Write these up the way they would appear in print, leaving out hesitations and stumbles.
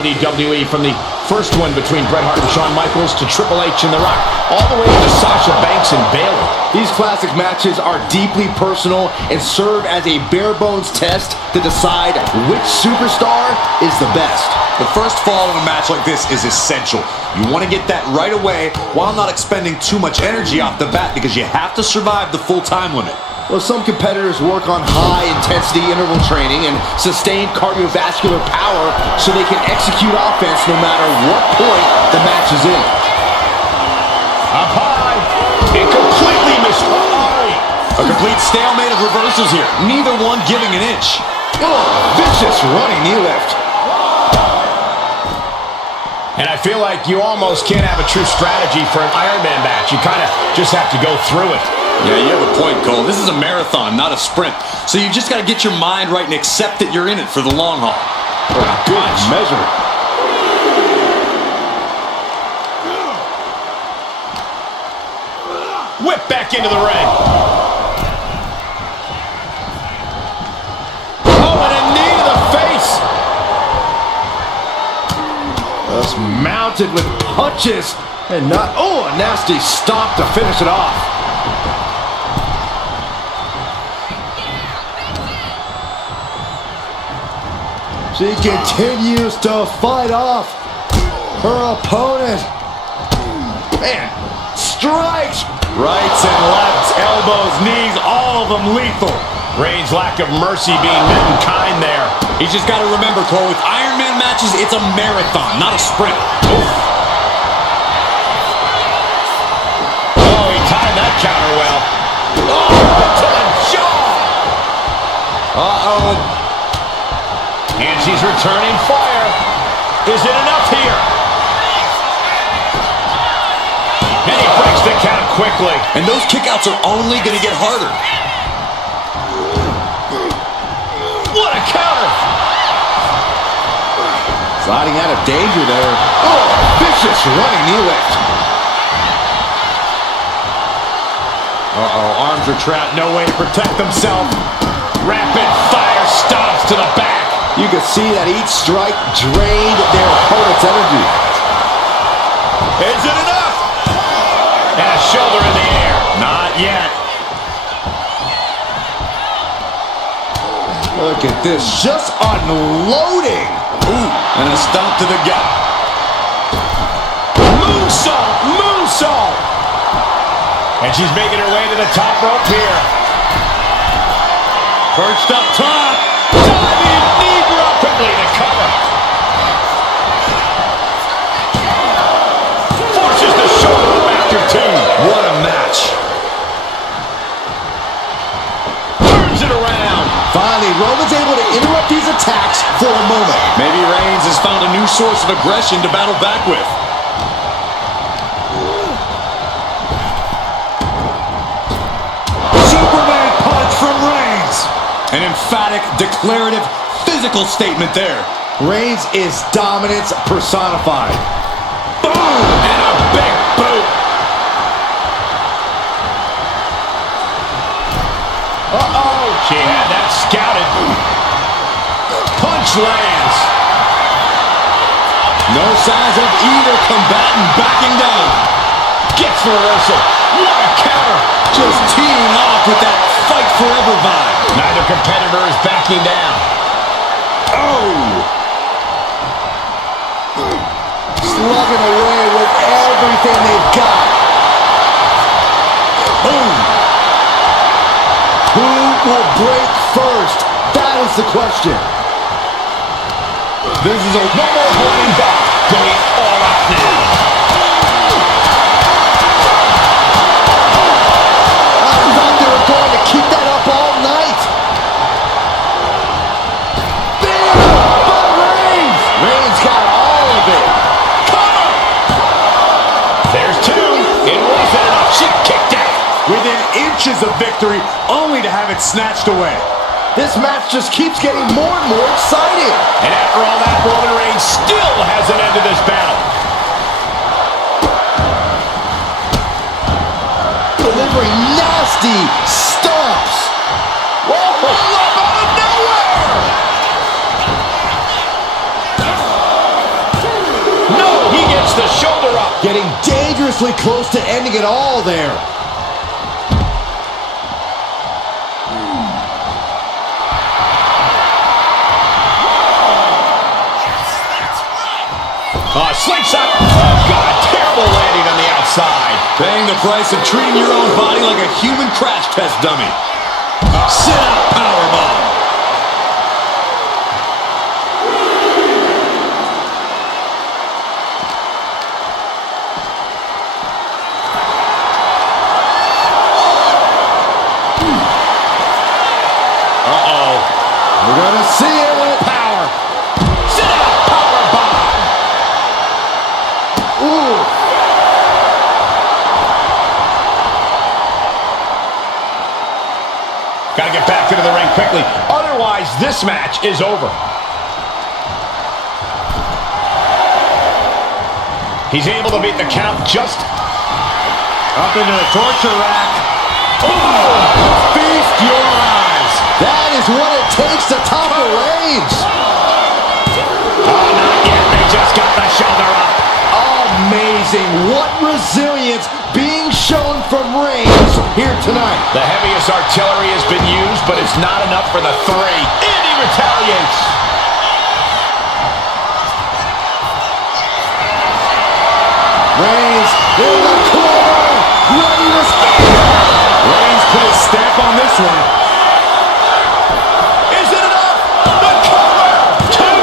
WWE, from the first one between Bret Hart and Shawn Michaels to Triple H and The Rock, all the way to Sasha Banks and Bayley. These classic matches are deeply personal and serve as a bare-bones test to decide which superstar is the best. The first fall in a match like this is essential. You want to get that right away while not expending too much energy off the bat, because you have to survive the full time limit. Well, some competitors work on high-intensity interval training and sustained cardiovascular power so they can execute offense no matter what point the match is in. Up high, and completely missed. A complete stalemate of reversals here. Neither one giving an inch. Oh, vicious running knee lift. And I feel like you almost can't have a true strategy for an Iron Man match. You kind of just have to go through it. Yeah, you have a point, Cole. This is a marathon, not a sprint. So you just got to get your mind right and accept that you're in it for the long haul. Good measure. Whip back into the ring. Oh, and a knee to the face. Just mounted with punches and not, oh, a nasty stop to finish it off. She continues to fight off her opponent. Man, strikes. Rights and lefts, elbows, knees, all of them lethal. Reigns' lack of mercy being met in kind there. He's just got to remember, Cole, with Iron Man matches, it's a marathon, not a sprint. Oof. Oh, he timed that counter well. Oh, to the jaw. Uh-oh. And she's returning fire. Is it enough here? And he breaks the count quickly. And those kickouts are only going to get harder. What a counter! Sliding out of danger there. Oh, vicious running knee lift. Uh-oh, arms are trapped, no way to protect themselves. Rapid fire stomps to the back. You can see that each strike drained their opponent's energy. Is it enough? And a shoulder in the air. Not yet. Look at this, just unloading. Ooh, and a stomp to the gut. Moonsault, moonsault. And she's making her way to the top rope here. Perched up top. Diving knee drop quickly to cover. Forces the shoulder after two. What a match. Turns it around. Finally, Roman's able to interrupt these attacks for a moment. Maybe Reigns has found a new source of aggression to battle back with. Superman punch from Reigns. An emphatic, declarative, physical statement there. Reigns is dominance personified. Boom! And a big boot. Uh-oh! She had that scouted. Punch lands. No signs of either combatant backing down. Gets the reversal. What a counter. Just teeing off with that fight forever vibe. Neither competitor is backing down. Oh! Slugging away with everything they've got. Boom! Who will break first? That is the question. This is a no more holding back. Going all out now. I thought they were going to keep that up all night. Bam! But Reigns! Reigns got all of it. Cover! There's two. It wasn't enough. She kicked out. Within inches of victory, only to have it snatched away. This match just keeps getting more and more exciting. And after all that, Roman Reigns still hasn't ended this battle. Delivering nasty stomps. Whoa! Up out of nowhere! the shoulder up. Getting dangerously close to ending it all there. Oh, slingshot. Oh, God. Terrible landing on the outside. Paying the price of treating your own body like a human crash test dummy. Sit-out powerbomb. Uh-oh. We're gonna see it. Power. Sit-out powerbomb. Ooh. Gotta get back into the ring quickly. Otherwise, this match is over. He's able to beat the count just Up into the torture rack. oh, Feast your eyes. That is what it takes to topple Reigns. not yet. They just got the shoulder up. Amazing. What resilience being shown from Reigns here tonight. The heaviest artillery has been used, but it's not enough for the three. And he retaliates. Reigns in the corner. Ready to start. Reigns put his stamp on this one. Is it enough? The cover. Two.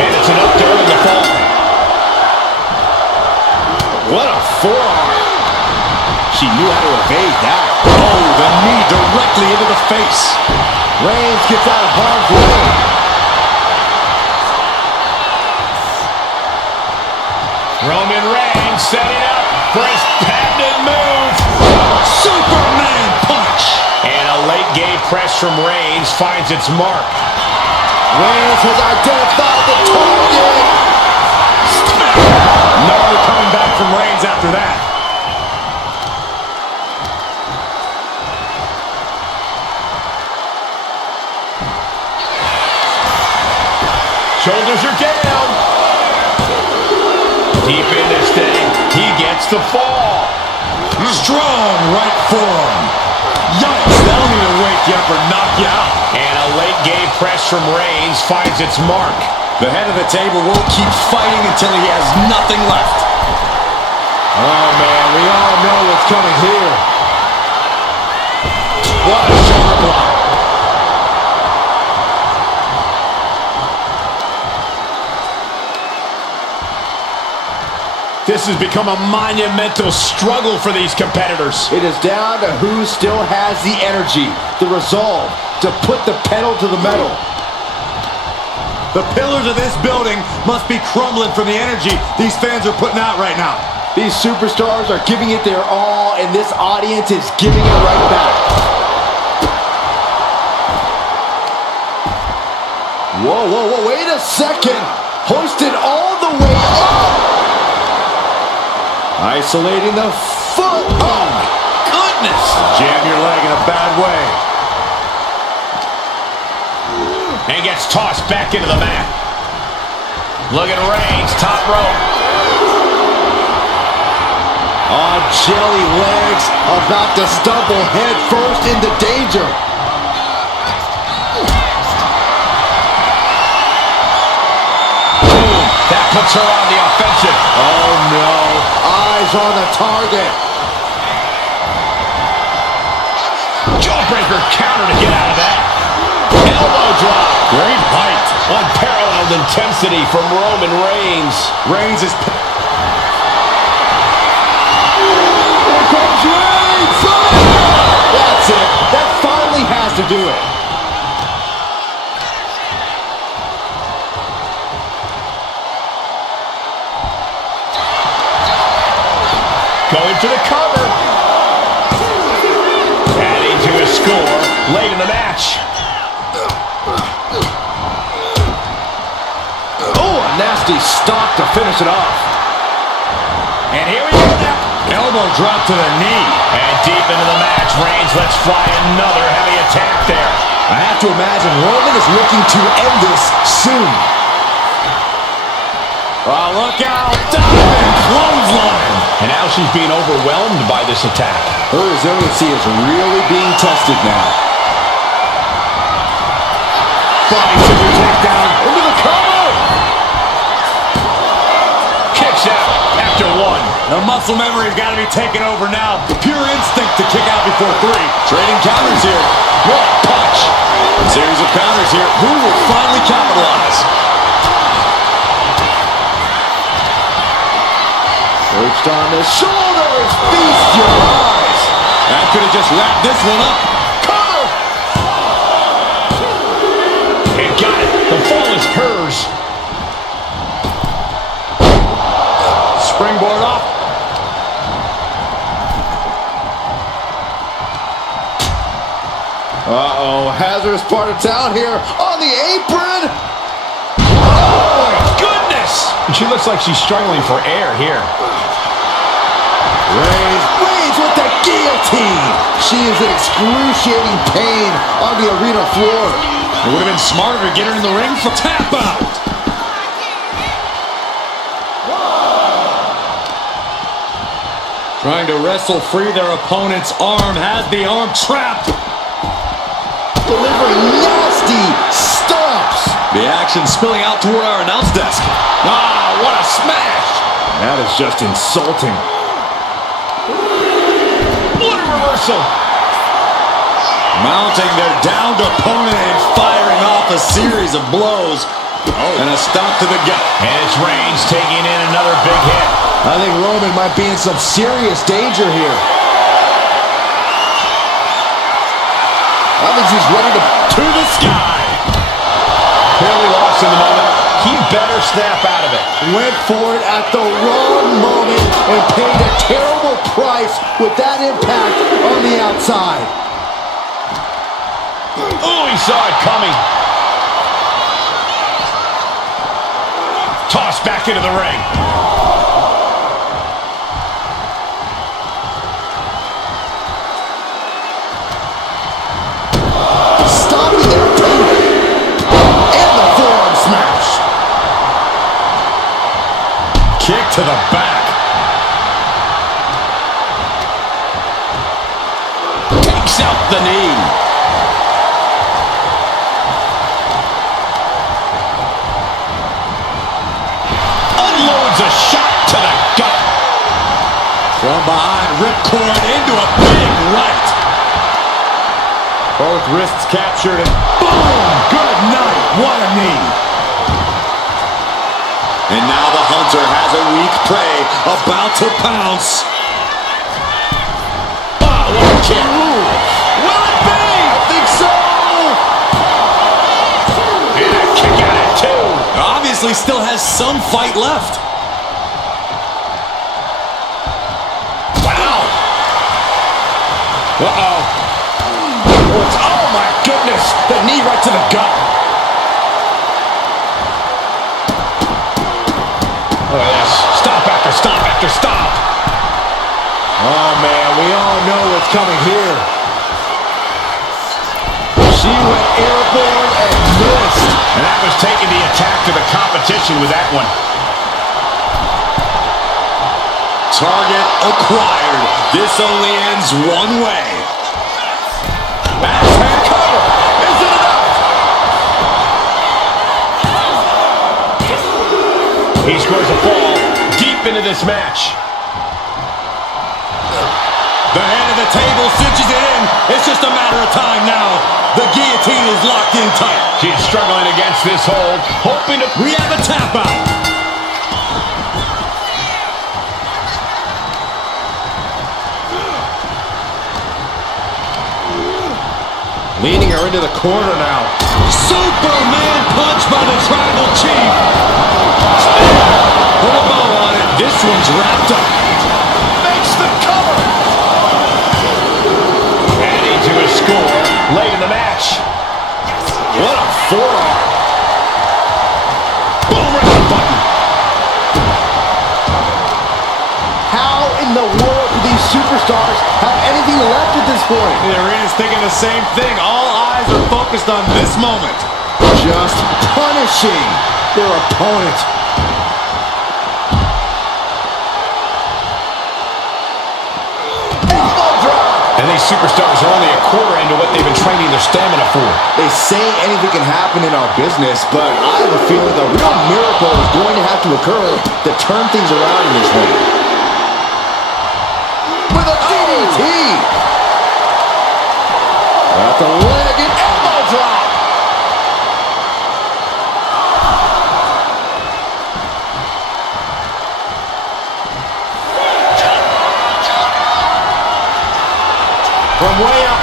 And it's enough to earn the fall. What a forearm. She knew how to evade that. Oh, the knee directly into the face. Reigns gets out of harm's way. Roman Reigns setting up for his patented move. Superman punch. And a late game press from Reigns finds its mark. Reigns has identified the target. No coming back from Reigns after that. Shoulders are down. Deep in this thing, he gets the fall. Strong right forearm. Yikes, that'll either wake you up or knock you out. And a late game press from Reigns finds its mark. The head of the table won't keep fighting until he has nothing left. Oh, man, we all know what's coming here. What a shoulder block. This has become a monumental struggle for these competitors. It is down to who still has the energy, the resolve to put the pedal to the metal. The pillars of this building must be crumbling from the energy these fans are putting out right now. These superstars are giving it their all, and this audience is giving it right back. Whoa, whoa, whoa, wait a second. Hoisted all the way up. Isolating the foot. Oh, my goodness. Jam your leg in a bad way. And gets tossed back into the mat. Look at Reigns, top rope. On jelly legs, about to stumble head first into danger. Boom. That puts her on the offensive. Oh no, eyes on the target. Jawbreaker counter to get out of that. Elbow drop. Great height. Unparalleled intensity from Roman Reigns. Reigns is... Here comes Reigns. That's it. That finally has to do it. Going for the cover. Adding to his score late in the match. Oh, a nasty stomp to finish it off. And here we go now. Elbow drop to the knee. And deep into the match, Reigns lets fly another heavy attack there. I have to imagine Roman is looking to end this soon. Oh, look out. Diving clothesline. And now she's being overwhelmed by this attack. Her resiliency is really being tested now. Body scissor takedown into the cover. Kicks out after one. The muscle memory's got to be taken over now. Pure instinct to kick out before three. Trading counters here. What a punch. A series of counters here. Who will finally capitalize? Perched on the shoulders. Feast your eyes. That could have just wrapped this one up. Cover. And got it. The fall is hers. Springboard off. Uh-oh, hazardous part of town here on the apron. Oh, my goodness. And she looks like she's struggling for air here. Reigns with the guillotine. She is in excruciating pain on the arena floor. It would have been smarter to get her in the ring for tap out. Trying to wrestle free their opponent's arm. Has the arm trapped. Delivering nasty stomps. The action spilling out toward our announce desk. Ah, what a smash. That is just insulting. What a reversal. Mounting their downed opponent and firing off a series of blows. And a stomp to the gut. And it's Reigns taking in another big hit. I think Roman might be in some serious danger here. I think she's ready To the sky. Clearly lost in the moment. He better snap out of it. went for it at the wrong moment and paid a terrible price with that impact on the outside. Oh, he saw it coming. Tossed back into the ring. Stopping their opponent. And the forearm smash. Kick to the back. Takes out the knee. Unloads a shot to the gut. From behind, ripcord into a big right. Both wrists captured and Boom! Good night. What a knee. And now the hunter has a weak prey about to pounce. oh, what a kick. Will it be? I think so. And a kick out at two. Obviously still has some fight left. Wow. Uh-oh. Oh, my goodness. The knee right to the gut. Look at this. Stop after stop after stop. Oh, man, we all know what's coming here. She went airborne and missed. And that was taking the attack to the competition with that one. Target acquired. This only ends one way. Backhand cover. Is it enough? He scores a fall deep into this match. The head of the table cinches it in. It's just a matter of time now. The guillotine is locked in tight. She's struggling against this hold, hoping to... We have a tap out. Leading her into the corner now. Superman punch by the tribal chief. Put a bow on it. This one's wrapped up. Makes the cover. Adding to his score late in the match. What a forearm. Boom, right on the button. How in the world do these superstars have anything left at this point? The arena's thinking the same thing. All eyes are focused on this moment. Just punishing their opponent. these superstars are only a quarter into what they've been training their stamina for. They say anything can happen in our business, but I have a feeling a real miracle is going to have to occur to turn things around in this ring. With a DDT! At the leg and elbow drop! From way up.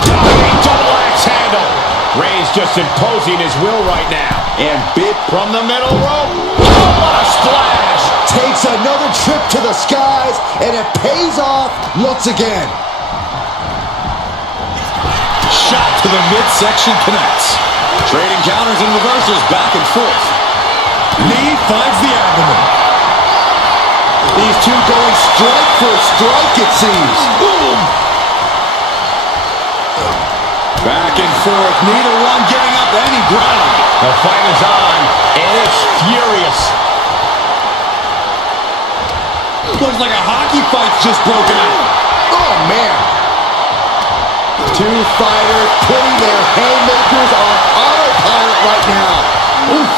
Diving double axe handle. Ray's just imposing his will right now. And bit From the middle rope. Oh, what a splash. takes another trip to the skies, and it pays off once again. Shot to the midsection connects. Trading counters and reversals back and forth. Knee finds the abdomen. These two going strike for strike, it seems. Boom! Back and forth, neither one giving up any ground. The fight is on, and it's furious. Looks like a hockey fight's just broken out. Oh, man. Two fighters putting their haymakers on autopilot right now. Oof.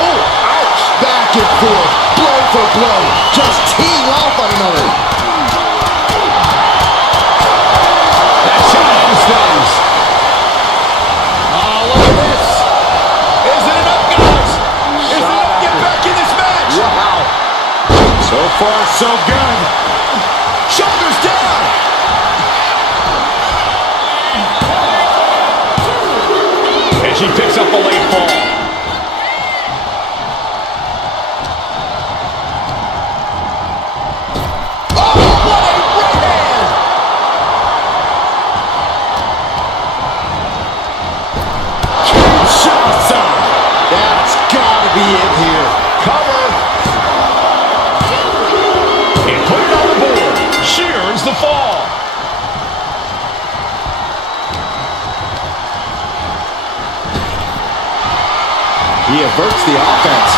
Oh, ouch. Back and forth, blow for blow, just teeing off on another. That shot ends things. Oh, look at this. Is it enough, guys? Is it enough to get back in this match? Wow. So far, so good. Shoulders down. And she picks up a late fall. Oh, what a right hand. Kinshasa. That's gotta be it here. Cover. And put it on the board. She earns the fall. He averts the offense.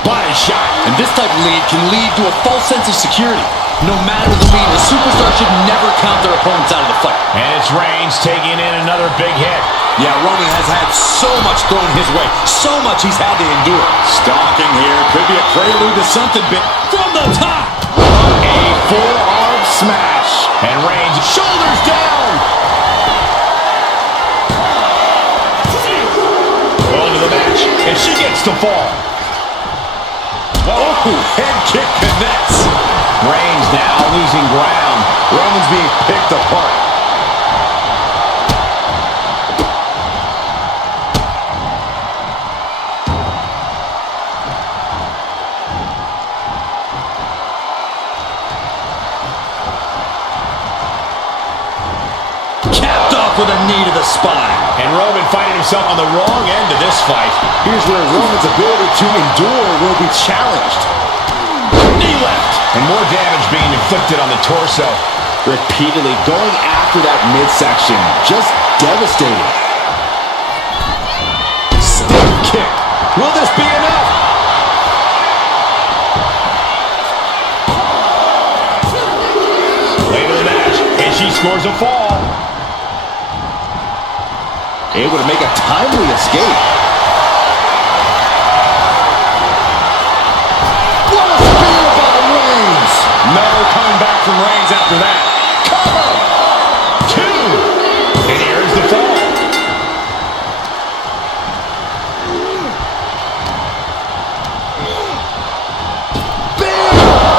Body shot. And this type of lead can lead to a false sense of security. No matter the lead, a superstar should never count their opponents out of the fight. And it's Reigns taking in another big hit. Yeah, Roman has had so much thrown his way, so much he's had to endure. Stalking here could be a prelude to something big. From the top! A forearm smash. And Reigns, shoulders down. Going to the match, and she gets the fall. Oh, head kick connects. Reigns now losing ground. Roman's being picked apart. Capped off with a knee to the spine. And Roman finding himself on the wrong end of this fight. Here's where Roman's ability to endure will be challenged. Knee left. And more damage being inflicted on the torso. Repeatedly going after that midsection. Just devastating. Stiff kick. Will this be enough? Later in the match, and she scores a fall. Able to make a timely escape. What a spear by Reigns! No coming back from Reigns after that. Cover! Two. And here's the fall. Spear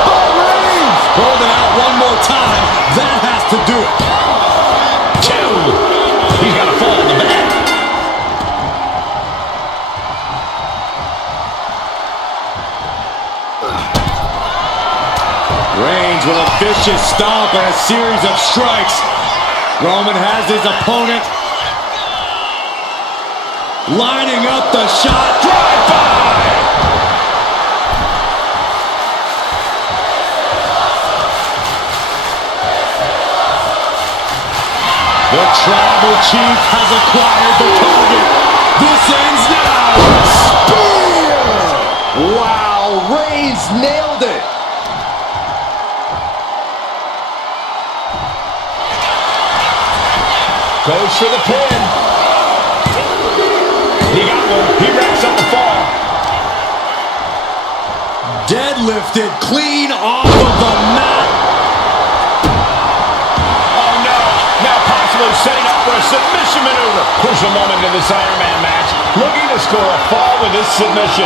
by Reigns! Holding out one more time. That has to do it. Two. He's got a fall in the back. Reigns with a vicious stomp and a series of strikes. Roman has his opponent lining up the shot. Drive-by! The Tribal Chief has acquired the target. This ends now. Wow, Reigns nailed it. Goes for the pin. He got one. He wraps up the fall. Deadlifted clean off of the mat. Oh no. Now possibly setting up for a submission maneuver. Crucial moment in this Iron Man match. Looking to score a fall with this submission.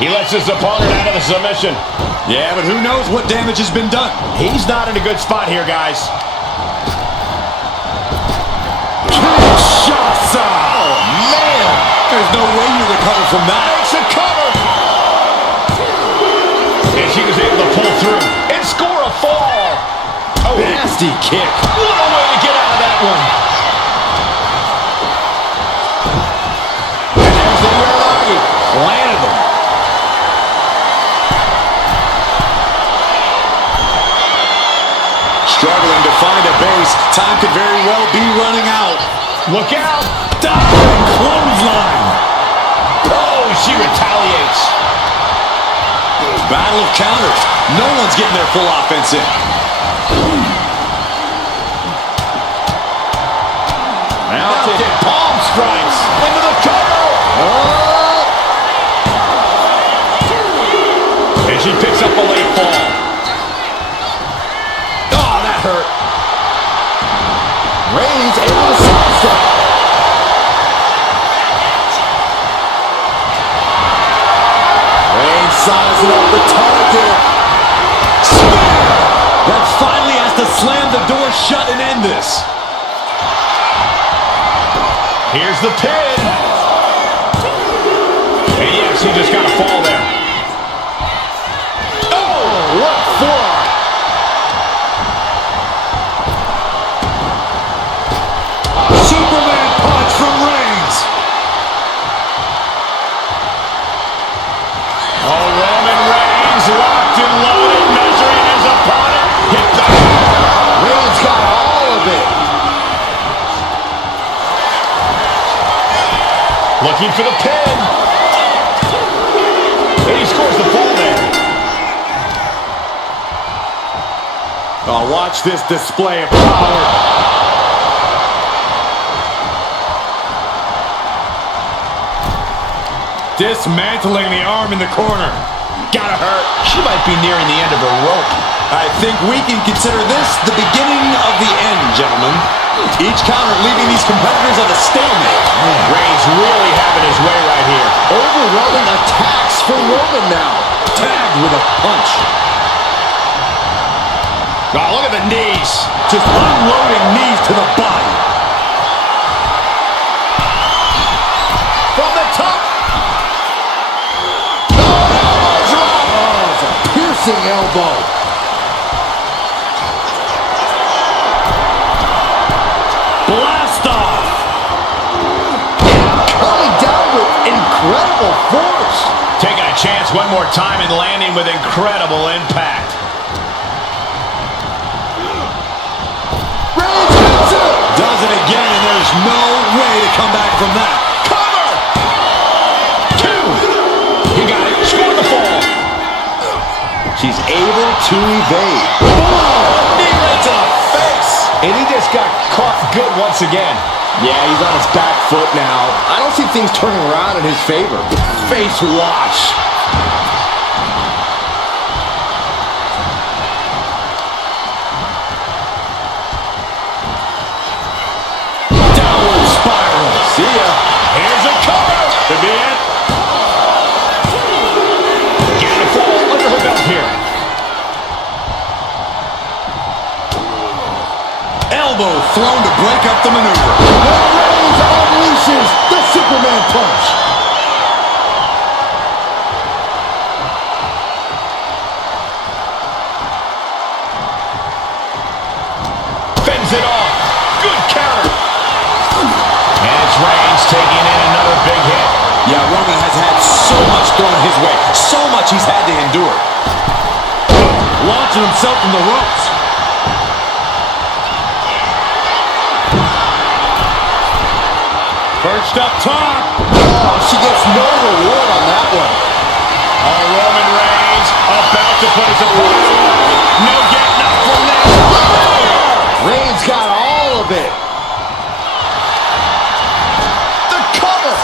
He lets his opponent out of the submission. Yeah, but who knows what damage has been done. He's not in a good spot here, guys. Kinshasa! Oh, man! There's no way you recover from that. Makes a cover! And she was able to pull through and score a fall. Oh, Nasty kick. what a way to get out of that one. And there's the Uranagi. Planted them. Struggling to find a base. Time could very well be running out. Look out! Diving clothesline. Oh, she retaliates. Battle of counters. No one's getting their full offense in. Mounted palm strikes into the cover. And she picks up a late fall. Oh, that hurt. Reigns able to sidestep. Reigns sizing up the target. That finally has to slam the door shut and end this. Here's the pin. And yes, he just got a fall there. Oh, what forearm. Superman punch from Reigns. Oh, Roman Reigns locked and loaded, measuring his opponent. Hit the... Reigns got all of it. Looking for the pin. And he scores the fall there. Oh, watch this display of power. Dismantling the arm in the corner. Gotta hurt. She might be nearing the end of her rope. I think we can consider this the beginning of the end, gentlemen. Each counter leaving these competitors at a stalemate. Reigns really having his way right here. Overwhelming attacks for Roman now. Tagged with a punch. Oh, look at the knees. Just unloading knees to the body. From the top. Piercing elbow. Blast off. Coming down with incredible force. Taking a chance one more time and landing with incredible impact. Reigns hits it. Does it again, and there's no way to come back from that. Cover. 2. He got it. Scored the fall. She's able to evade. Knee right to the face. And he just got caught good once again. Yeah, he's on his back foot now. I don't see things turning around in his favor. Face wash. Downward spiral. See ya. Here's a cover. Could be it. Getting a fall under her belt here. Elbow thrown to break up the maneuver. Reigns unleashes the Superman punch. Fends it off. Good counter. And it's Reigns taking in another big hit. Yeah, Roman has had so much thrown his way. So much he's had to endure. Launching himself from the ropes. Perched up top. Oh, she gets no reward on that one. Oh, Roman Reigns about to put his opponent away. No getting up from this. Reigns got all of it. The cover.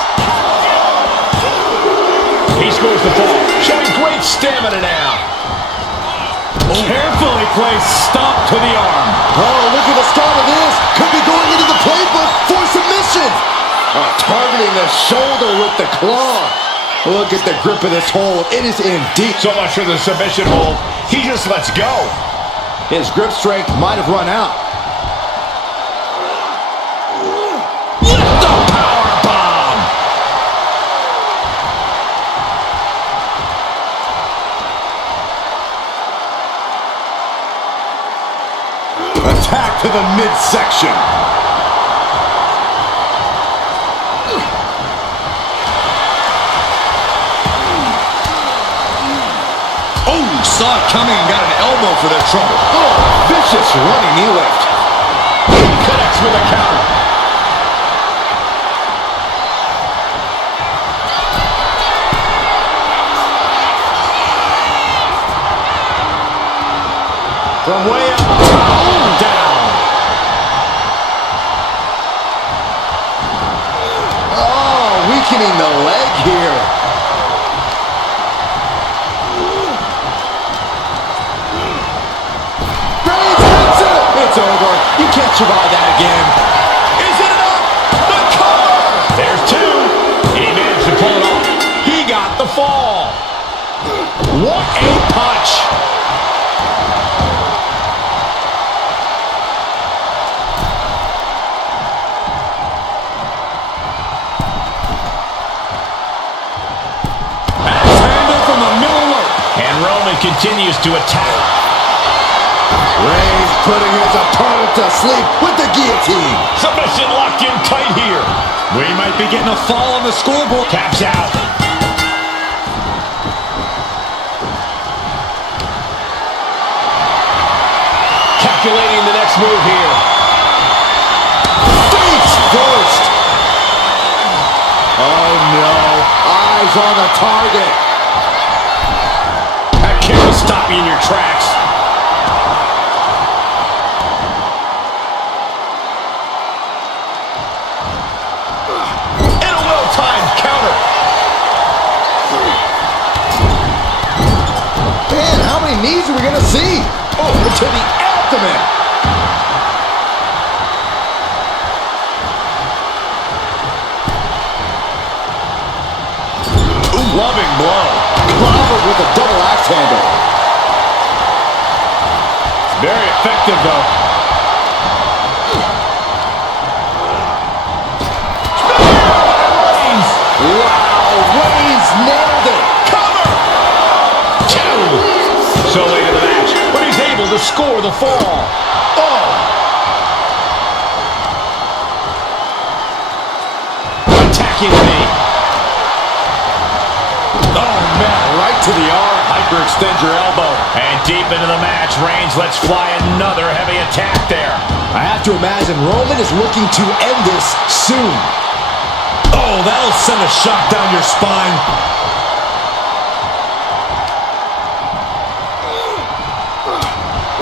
He scores the fall, showing great stamina now. Carefully placed stomp to the arm. Oh, look at the start of this. Could be going into the playbook for submission. Targeting the shoulder with the claw. Look at the grip of this hold. It is in deep. So much for the submission hold. He just lets go. His grip strength might have run out. Lift the power bomb. Attack to the midsection. Oh, saw it coming and got an elbow for their trouble. Oh, vicious running knee lift. He connects with a counter. From way up, down. Oh, weakening the leg here. It's over. You can't survive that again. Is it enough? The cover! There's two. He managed to pull it off. He got the fall. What a punch. That's handled from the middle rope. And Roman continues to attack. Reigns putting his opponent to sleep with the guillotine. Submission locked in tight here. We might be getting a fall on the scoreboard. Taps out. Calculating the next move here. Face first. Oh no. Eyes on the target. That kick will stop you in your tracks. Knees are we going to see? Oh, to the abdomen. Ooh, loving blow. Clobbered with a double axe handle. It's very effective, though. Reigns. Wow, Reigns nailed it. Cover. Two. So late in the match, but he's able to score the fall. Oh! Attacking me. Oh, man, right to the arm. Hyperextend your elbow. And deep into the match, Reigns lets fly another heavy attack there. I have to imagine Roman is looking to end this soon. Oh, that'll send a shock down your spine.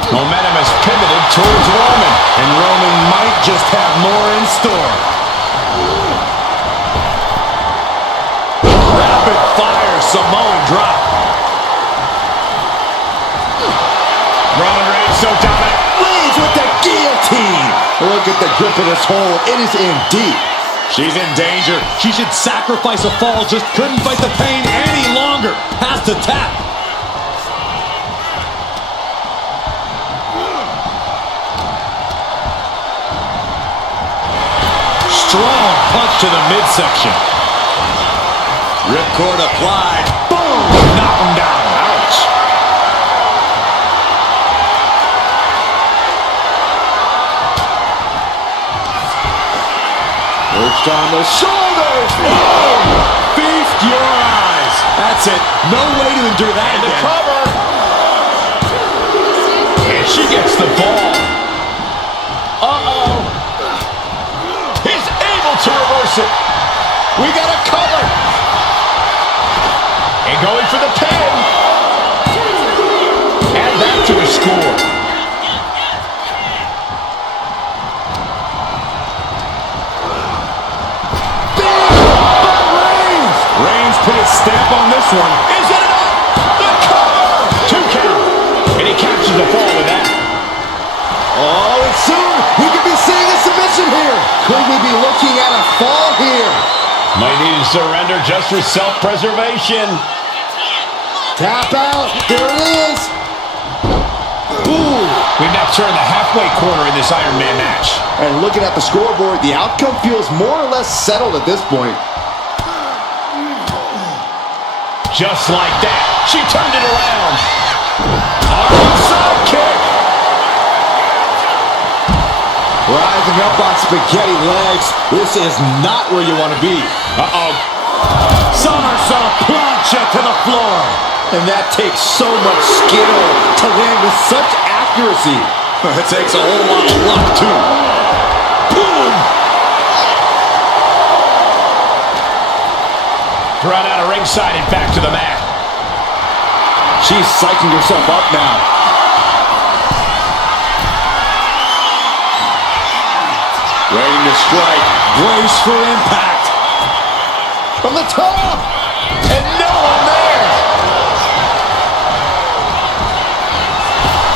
Momentum has pivoted towards Roman. And Roman might just have more in store. Rapid fire Samoan drop. Roman Reigns so dominant. Reigns with the guillotine. Look at the grip of this hold. It is in deep. She's in danger. She should sacrifice a fall. Just couldn't fight the pain any longer. Has to tap. Strong punch to the midsection. Ripcord applied. Boom! Knock him down. Ouch. Perched on the shoulders. Boom! Feast your eyes. That's it. No way to endure that And the again. cover. And she gets the ball. Uh-oh. He's able to reverse it. We got a cover. And going for the pin. Add that to a score. Reigns put his stamp on this one. Is it enough? The cover! 2 count. And he captures the fall with that. Oh, and soon we could be seeing a submission here. Could we be looking at a fall here? Might need to surrender just for self-preservation. Tap out. There it is. Ooh. We've now turned the halfway corner in this Iron Man match. And looking at the scoreboard, the outcome feels more or less settled at this point. Just like that. She turned it around. Armside kick. Rising up on spaghetti legs. This is not where you want to be. Uh-oh. Somersault plancha to the floor. And that takes so much skill to land with such accuracy. It takes a whole lot of luck, too. Boom! Thrown out of ringside and back to the mat. She's psyching herself up now. Ready to strike. Brace for impact. From the top! And no one there.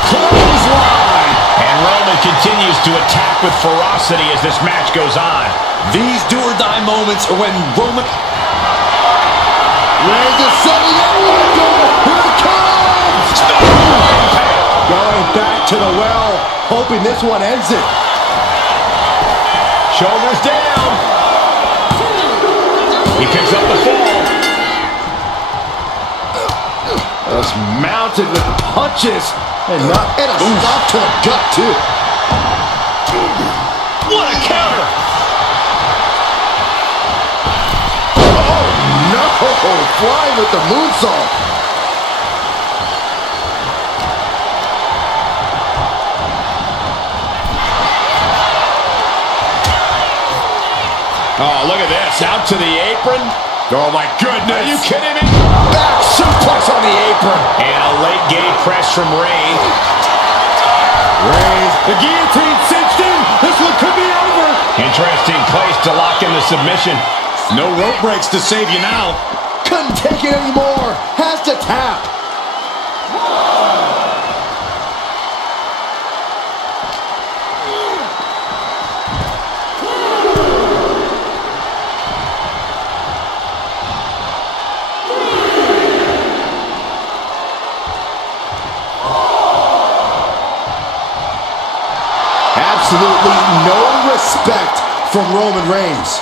Clothesline! And Roman continues to attack with ferocity as this match goes on. These do-or-die moments are when Roman... Reigns is setting up. Here it comes! Going back to the well, hoping this one ends it. Shoulders down. He picks up the fall. Just mounted with punches and a stop to the gut too. What a counter! No, flying with the moonsault. Oh, look at this. Out to the apron. Oh, my goodness. Are you kidding me? Back suplex on the apron. And a late game press from Reigns. Reigns, the guillotine cinched in. This one could be over. Interesting place to lock in the submission. No rope breaks to save you now. Couldn't take it anymore. Has to tap. Absolutely no respect from Roman Reigns.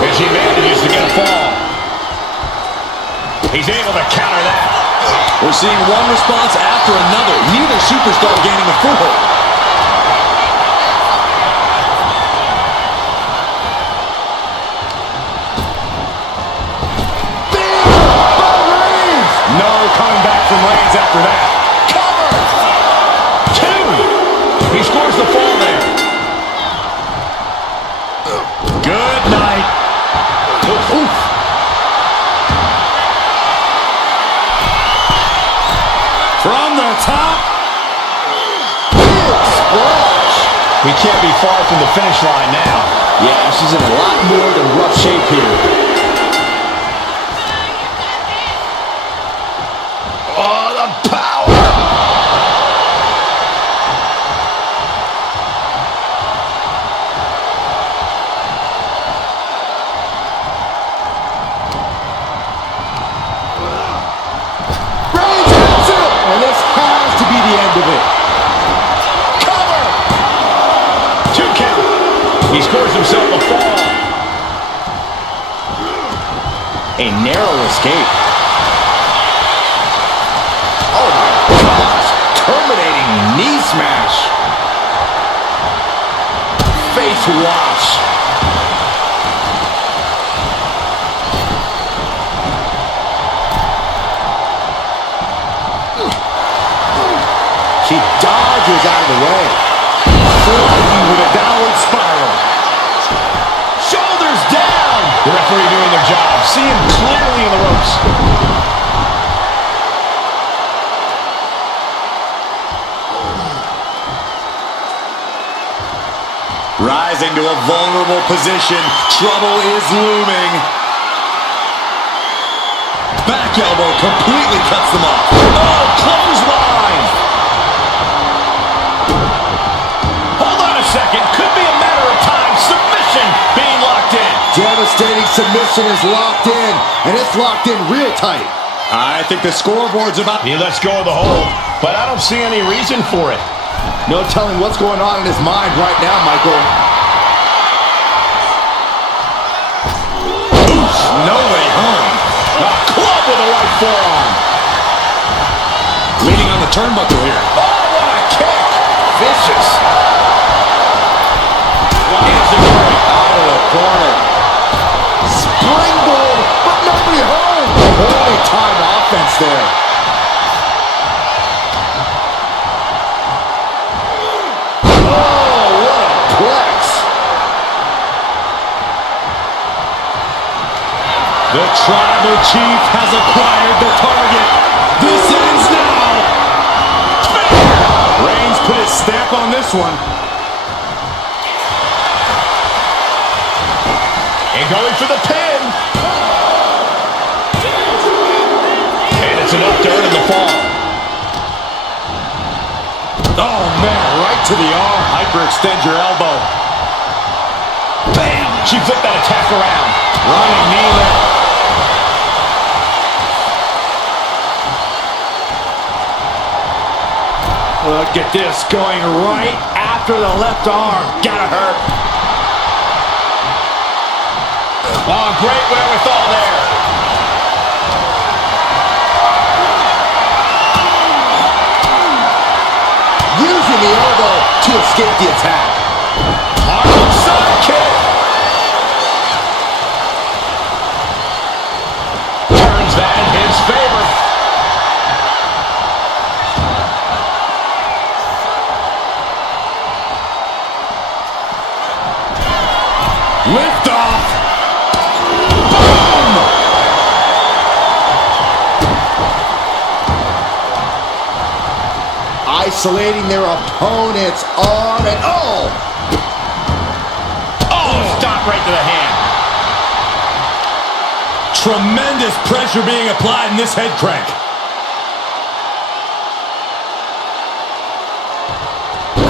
As he manages to get a fall. He's able to counter that. We're seeing one response after another. Neither superstar gaining a foothold. Coming back from Reigns after that. Cover! 2! He scores the fall there. Good night. Oof. From the top. Big splash. We can't be far from the finish line now. Yeah, she's in a lot more than rough shape here. Oh, the power! Reigns hits it! And this has to be the end of it. Cover! 2 count. He scores himself a fall. A narrow escape. Oh my gosh! Terminating knee smash. Face wash. shoulders out of the way. Flying with a downward spiral. Shoulders down. The referee doing their job. See him clearly in the ropes. Rising to a vulnerable position. Trouble is looming. Back elbow completely cuts them off. Oh, clothesline. Hold on a second. Could be a matter of time. Submission being locked in. Devastating submission is locked in, and it's locked in real tight. I think the scoreboard's about... He lets go of the hold, but I don't see any reason for it. No telling what's going on in his mind right now, Michael. Oof, no way home. A club with a right forearm. Leaning on the turnbuckle here. Oh, what a kick. Vicious. Out of the corner. Springboard, but nobody home. Holy time offense there. The Tribal Chief has acquired the target. This ends now. Reigns put his stamp on this one. And going for the pin. And it's enough to earn the fall. Oh, man, right to the arm. Hyperextend your elbow. Bam! She flipped that attack around. Running knee lift. Look at this, going right after the left arm. Gotta hurt. Oh, great wherewithal there. Using the elbow to escape the attack. Harlem sidekick. Turns that in his favor. Lift off. Boom! Isolating their opponent's arm and oh! Oh, stop right to the hand. Tremendous pressure being applied in this head crank.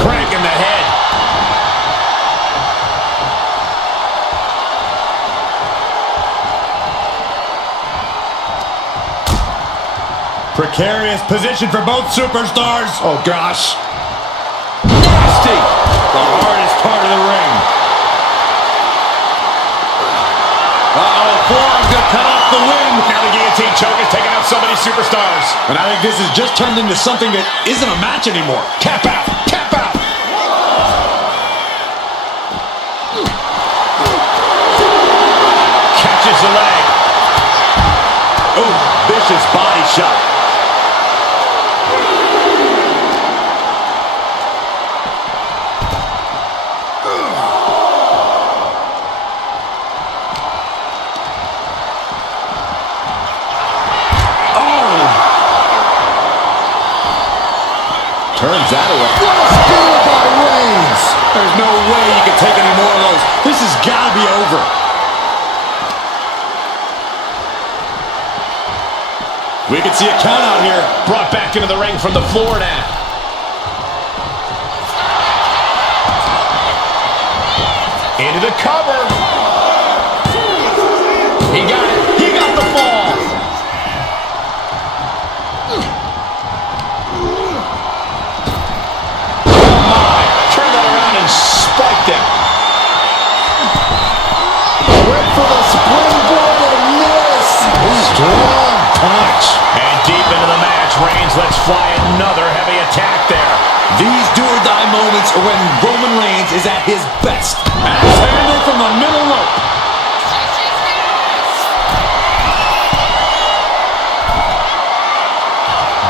Crank in the head. Precarious position for both superstars. Oh, gosh. Nasty. The hardest part of the ring. Uh-oh, forearm's gonna cut off the win. Now the guillotine choke is taking out so many superstars. And I think this has just turned into something that isn't a match anymore. Tap out. Tap out. Catches the leg. Oh, vicious body shot. Turns that away. What a spear by Reigns! There's no way you can take any more of those. This has got to be over. We can see a count out here. Brought back into the ring from the floor now. Into the cover. He got it. He got the fall. Oh my. Turned that around and spiked him. Went for the springboard and miss. Strong punch. And deep into the match, Reigns lets fly another heavy attack there. These do-or-die moments are when Roman Reigns is at his best. Axe handle from the middle rope.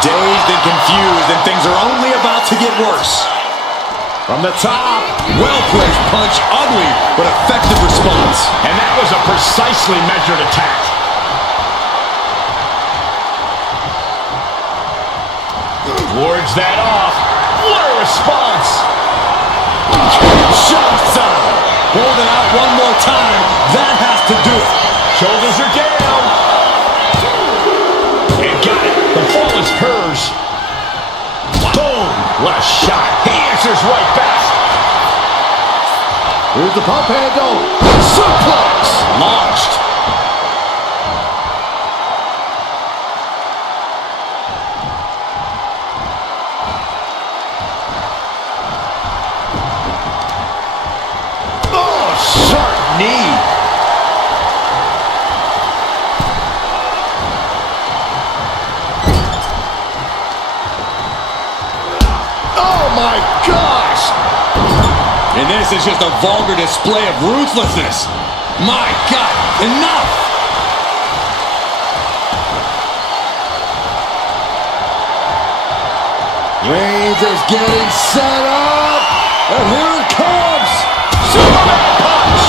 Dazed and confused. confused, and things are only about to get worse. From the top. Well-placed punch, ugly, but effective response. And that was a precisely measured attack. Wards that off. What a response. Kinshasa. Holding out one more time. That has to do it. Shoulders are down. And got it. The fall is hers. Boom. What a shot. He answers right back. Here's the pump handle. Suplex. Launched. Oh, sharp knee. Oh, my gosh. And this is just a vulgar display of ruthlessness. My God, enough! Reigns is getting set up. And here it comes. Superman punch.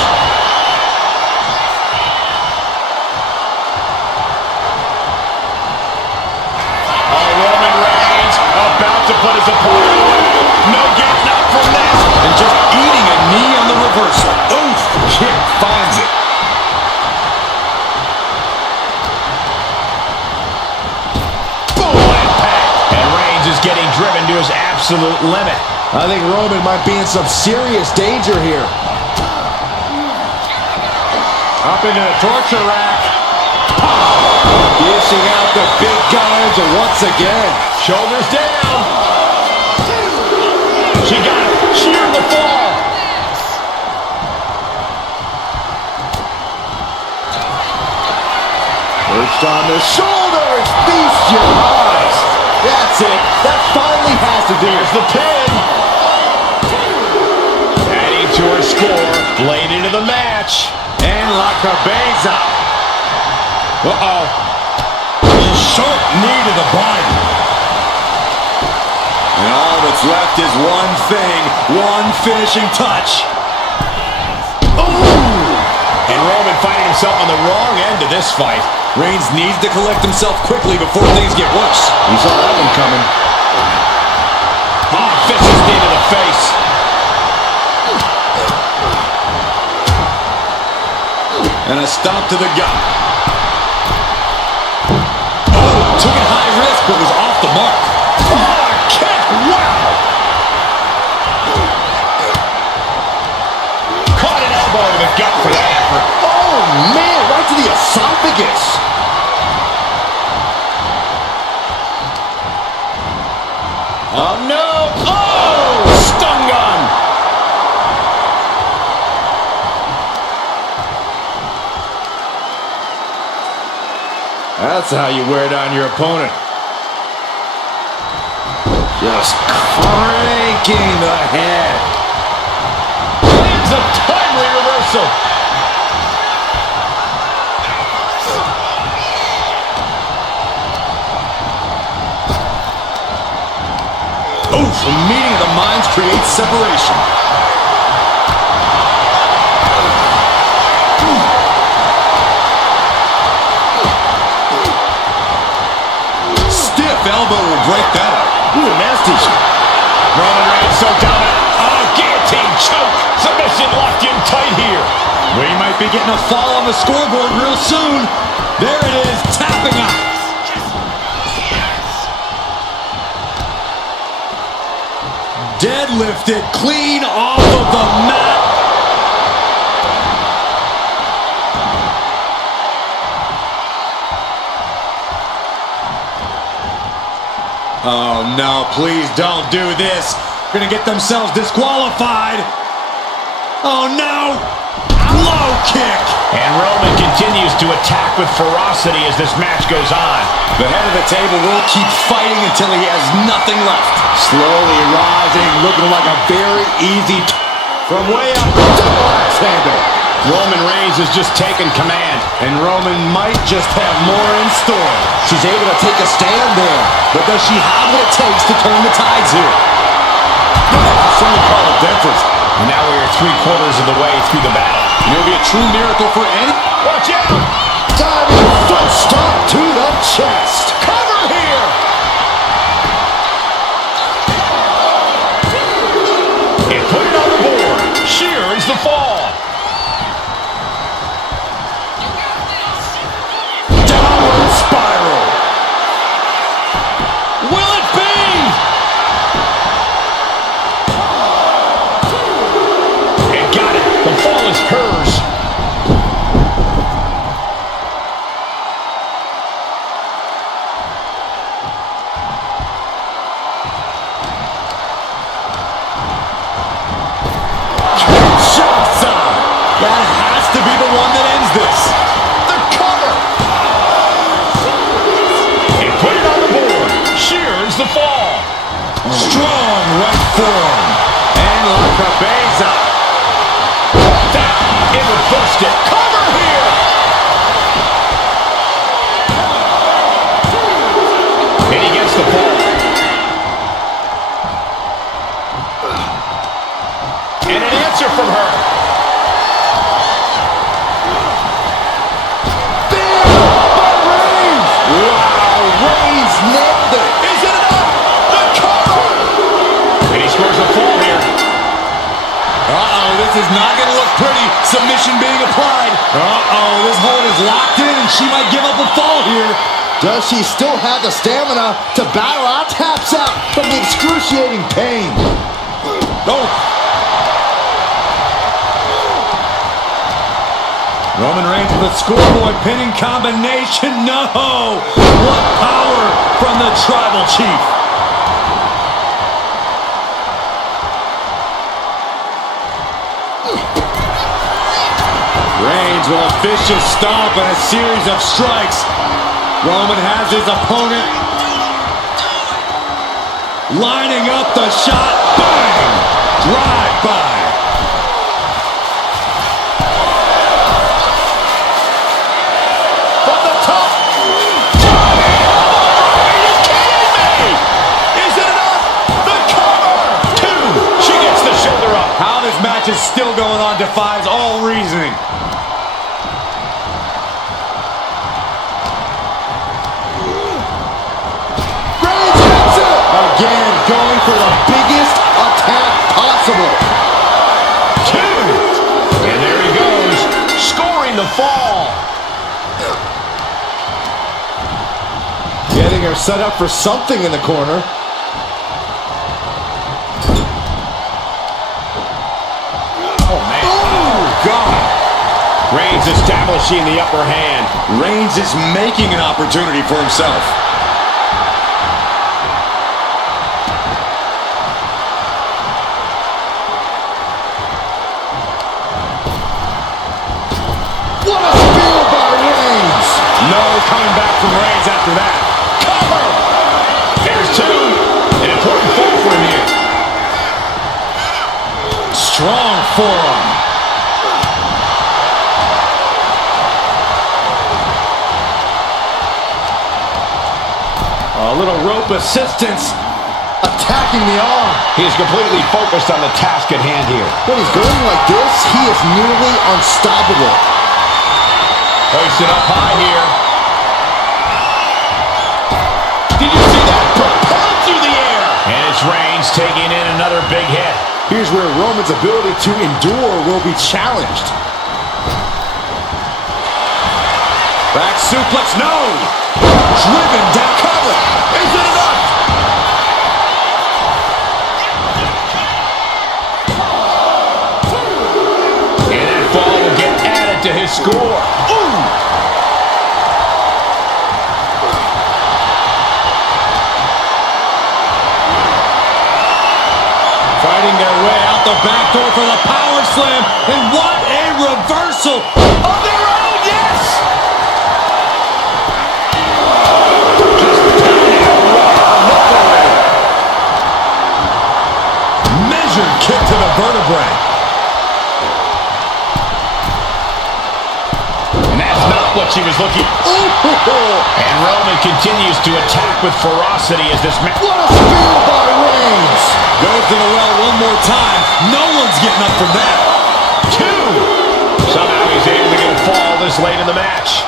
Oh, Roman Reigns about to put his opponent away. No getting up from this. And just eating a knee on the reversal. Oof, kick finds it. Boom, impact. And Reigns is getting driven to his absolute limit. I think Roman might be in some serious danger here. Up into the torture rack. Dishing out the big guns once again. Shoulders down. She got it. Sheer the fall. Perched on the shoulders. Feast your eyes. That's it. That finally has to do it. Here's the pin. Adding to her score. Late into the match. And La Cabeza. Uh-oh. Sharp knee to the body. And all that's left is one thing, one finishing touch. Ooh! And Roman finding himself on the wrong end of this fight. Reigns needs to collect himself quickly before things get worse. You saw that one coming. Oh, vicious knee to the face. And a stomp to the gut. Oh, took it high risk, but was off the mark. Oh, kick! Wow! Caught an elbow to the gut for that effort. Oh, man, right to the esophagus. Oh, no! Oh! Stun gun! That's how you wear down your opponent. Just cranking the head. Lands a timely reversal. Oof, the meeting of the minds creates separation. Stiff elbow will break that up. Ooh, nasty. Roman Reigns so dominant. Oh, guillotine choke. Submission locked in tight here. We might be getting a fall on the scoreboard real soon. There it is, tapping out. Deadlifted clean off of the mat. Oh no, please don't do this. Gonna get themselves disqualified. Oh no! Low kick! And Roman continues to attack with ferocity as this match goes on. The head of the table will keep fighting until he has nothing left. Slowly rising, looking like a very easy From way up, double axe handle. Roman Reigns has just taken command. And Roman might just have more in store. She's able to take a stand there, but does she have what it takes to turn the tides here? Someone call a dentist. And now we are 3/4 of the way through the battle. And it'll be a true miracle for any... Watch out! Diving foot stomp to the chest. Cover here! And put it on the board. Sheer is the fall. Downward spiral. Will it be? And got it. The fall is hers. That has to be the one that ends this. The cover. And put it on the board. Sheer is the fall. Strong right forearm. And La Cabeza. Down and reversed it. Cover here. And he gets the ball. And an answer from her. This is not going to look pretty. Submission being applied. This hold is locked in, and she might give up a fall here. Does she still have the stamina to battle out? Taps out from the excruciating pain. Oh. Roman Reigns with a scoreboard pinning combination. No! What power from the Tribal Chief. Reigns with a vicious stomp and a series of strikes. Roman has his opponent lining up the shot. Bang! Drive by. From the top. Are you kidding me? Is it enough? The cover. 2. She gets the shoulder up. How this match is still going on defies all reasoning. Again, going for the biggest attack possible. 2. And there he goes, scoring the fall. Getting her set up for something in the corner. Oh, man. Oh, God. Reigns establishing the upper hand. Reigns is making an opportunity for himself. What a spear by Reigns! No coming back from Reigns after that. Cover! There's 2. An important fall for him here. Strong forearm. A little rope assistance. Attacking the arm. He's completely focused on the task at hand here. When he's going like this, he is nearly unstoppable. Hoisted up high here. Did you see that? Propelled through the air. And it's Reigns taking in another big hit. Here's where Roman's ability to endure will be challenged. Back suplex, no! Driven down. Cover. Is it enough? And that fall will get added to his score. Ooh! Fighting their way out the back door for the power slam. And what a reversal of their own, yes! Measured kick to the vertebrae. And that's was not what she was looking. And Roman continues to attack with ferocity as this man. What a spear by Reigns! Goes to the well one more time. No one's getting up from that. 2. Somehow he's able to get a fall this late in the match.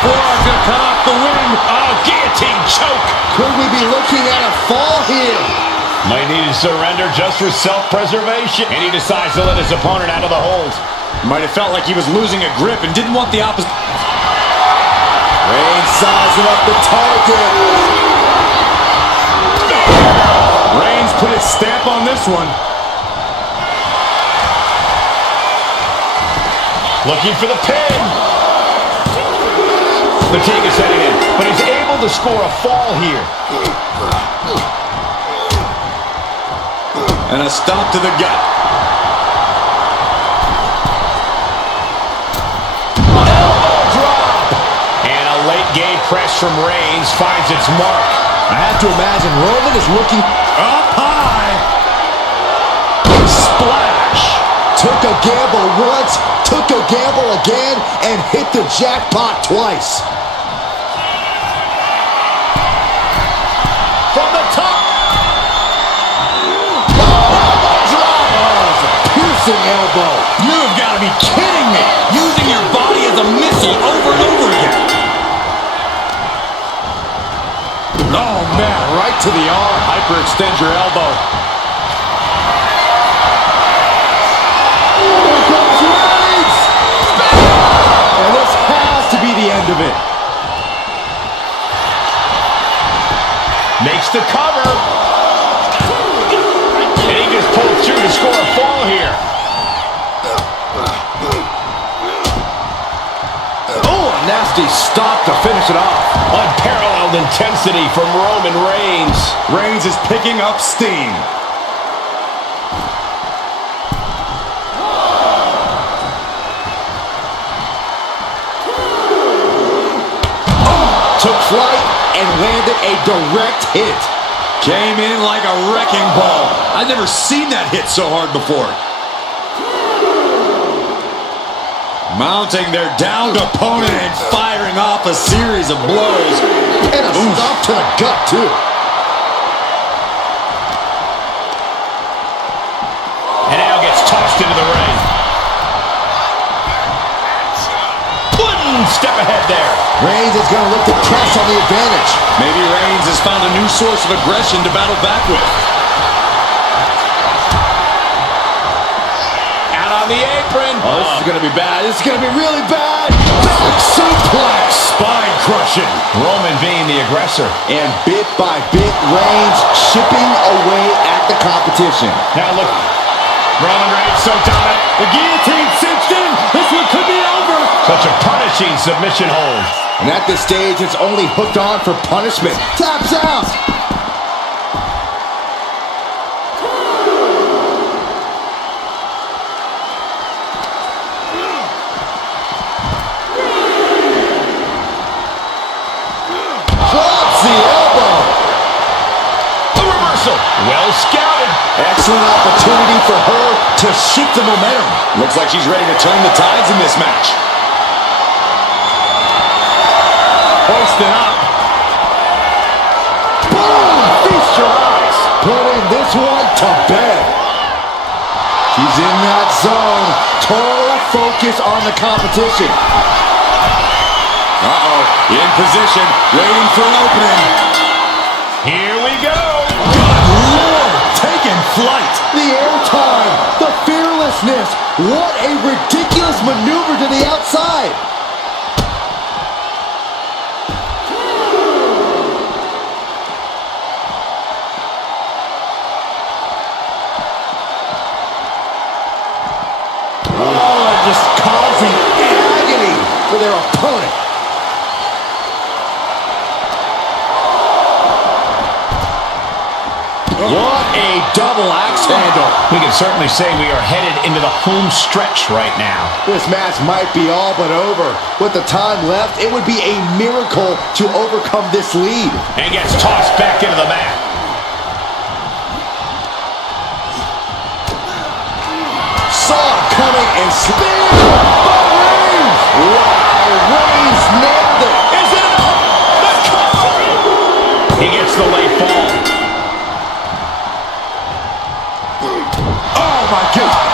Forearm's gonna cut off the win. Oh, guillotine choke. Could we be looking at a fall here? Might need to surrender just for self-preservation. And he decides to let his opponent out of the hold. Might have felt like he was losing a grip and didn't want the opposite. Reigns sizing up the target. Reigns put his stamp on this one. Looking for the pin. Fatigue is setting in, but he's able to score a fall here. And a stomp to the gut. Elbow drop. And a late game press from Reigns finds its mark. I have to imagine Roman is looking Up high. splash. Took a gamble once, took a gamble again, and hit the jackpot twice. From the top. Piercing elbow. You have got to be kidding me. Using your body as a missile over and over again. Oh, man, right to the arm. Hyperextend your elbow. Here comes Reigns. And this has to be the end of it. Makes the cover. And he just pulled through to score a fall here. Oh, a nasty stop to finish it off. Unparalleled intensity from Roman Reigns. Reigns is picking up steam. Took flight and landed a direct hit. Came in like a wrecking ball. I've never seen that hit so hard before. Mounting their downed opponent and firing off a series of blows. And a stop to the gut, too. And now gets tossed into the ring. One step ahead there. Reigns is going to look to press on the advantage. Maybe Reigns has found a new source of aggression to battle back with. Out on the apron. Oh, this is going to be bad. This is going to be really bad. Back suplex. Spine crushing. Roman being the aggressor. And bit by bit, Reigns chipping away at the competition. Now look. Roman Reigns so dominant. The guillotine cinched in. This one could be over. Such a punishing submission hold. And at this stage, it's only hooked on for punishment. Taps out. Drops the elbow. A reversal. Well scouted. Excellent opportunity for her to shift the momentum. Looks like she's ready to turn the tides in this match. Hoisted up. Boom! Feast your eyes. Putting this one to bed. She's in that zone. Total focus on the competition. Uh-oh. In position. Waiting for an opening. Here we go. Good Lord. Taking flight. The airtime. The fearlessness. What a ridiculous maneuver to the outside. Just causing agony for their opponent. What a double axe handle. We can certainly say we are headed into the home stretch right now. This match might be all but over. With the time left, it would be a miracle to overcome this lead. And gets tossed back into the mat. Saw coming and spear by Reigns. Wow, Reigns nailed it. Is it enough? The cover! He gets the late fall. Oh my God.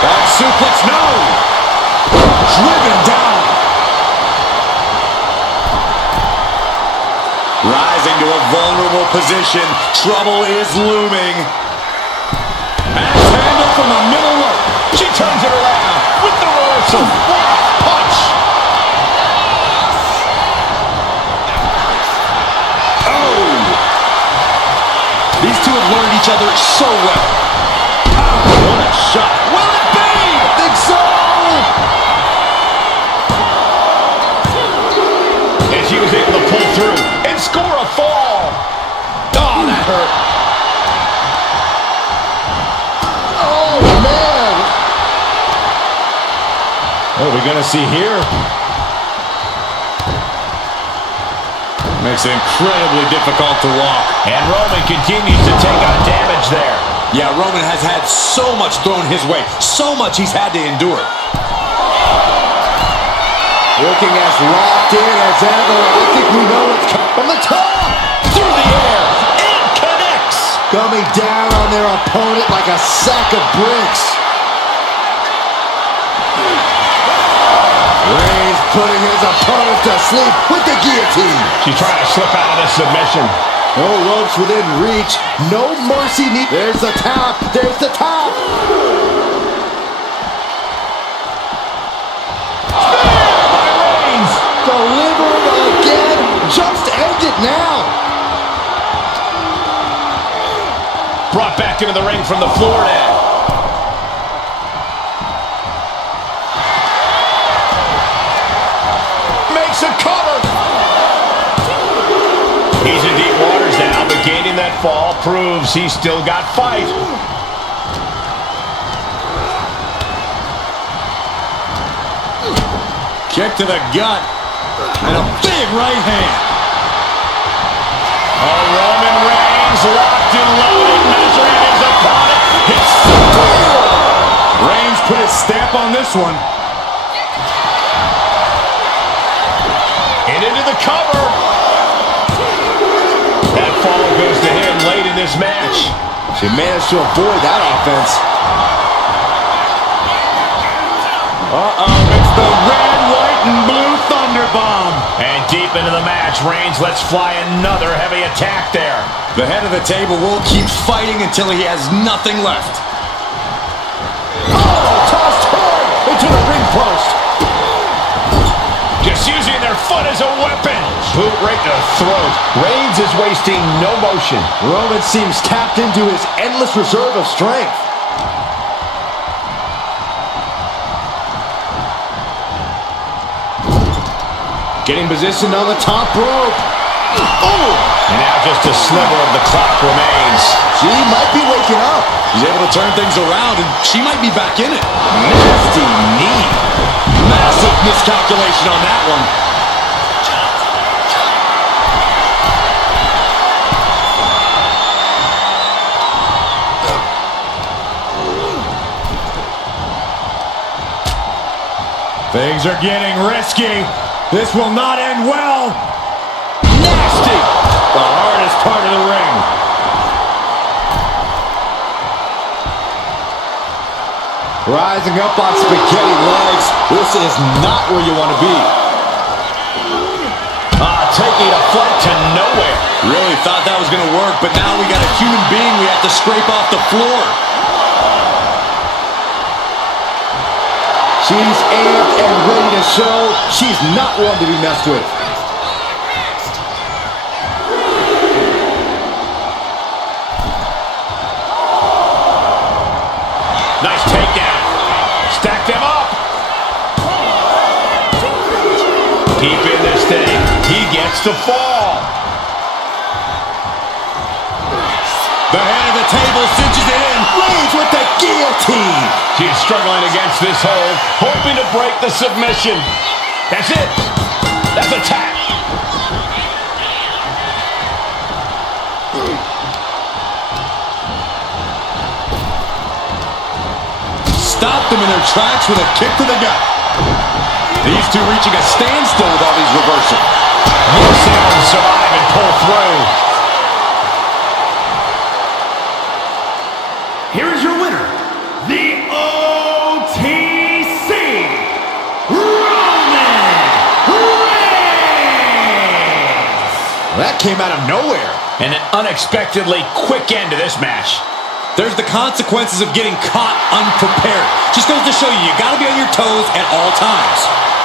Back suplex, no. Driven down. Rising to a vulnerable position. Trouble is looming. Axe handle from the middle rope. She turns it around with the reversal. What a punch! Oh! These two have learned each other so well. What a shot. Will it be? I think so. And she was able to pull through and score a fall. Oh, that hurt. Oh man. What are we going to see here? Makes it incredibly difficult to walk. And Roman continues to take on damage there. Yeah, Roman has had so much thrown his way. So much he's had to endure. Looking as locked in as ever. I think we know what's coming from the top. Through the air. It connects. Coming down on their opponent like a sack of bricks. Reigns putting his opponent to sleep with the guillotine. She's trying to slip out of this submission. No ropes within reach. No mercy need. There's the top. There's the top. Delivered again. Just end it now. Brought back into the ring from the floor now. Makes a cover. He's in deep waters now, but gaining that fall proves he's still got fight. Kick to the gut. And a big right hand. Oh, Roman Reigns locked and loaded, measuring his opponent. His Reigns put his stamp on this one. and into the cover. That fall goes to him late in this match. She managed to avoid that offense. It's the red, white, and blue Thunderbomb. And deep into the match, Reigns lets fly another heavy attack there. The head of the table will keep fighting until he has nothing left. Oh, tossed hard into the ring post. Just using their foot as a weapon. Boot right to the throat. Reigns is wasting no motion. Roman seems tapped into his endless reserve of strength. Getting positioned on the top rope. Oh! And now just a sliver of the clock remains. She might be waking up. He's able to turn things around, and she might be back in it. Nasty knee. Massive miscalculation on that one. Things are getting risky. This will not end well. Nasty. The hardest part of the ring. Rising up on spaghetti legs. This is not where you want to be. Taking a flight to nowhere. Really thought that was going to work, but now we got a human being we have to scrape off the floor. She's amped and ready to show she's not one to be messed with. Nice takedown. Stack them up. Deep in this thing. He gets to fall. The head of the table cinches it in. Reigns with the guillotine. She's struggling against this hold, hoping to break the submission. That's it. That's a tap. stopped them in their tracks with a kick to the gut. These two reaching a standstill with all these reversals. We'll see them survive and pull through. Here is your winner, the OTC Roman Reigns. That came out of nowhere. And an unexpectedly quick end to this match. There's the consequences of getting caught unprepared. Just goes to show you, you got to be on your toes at all times.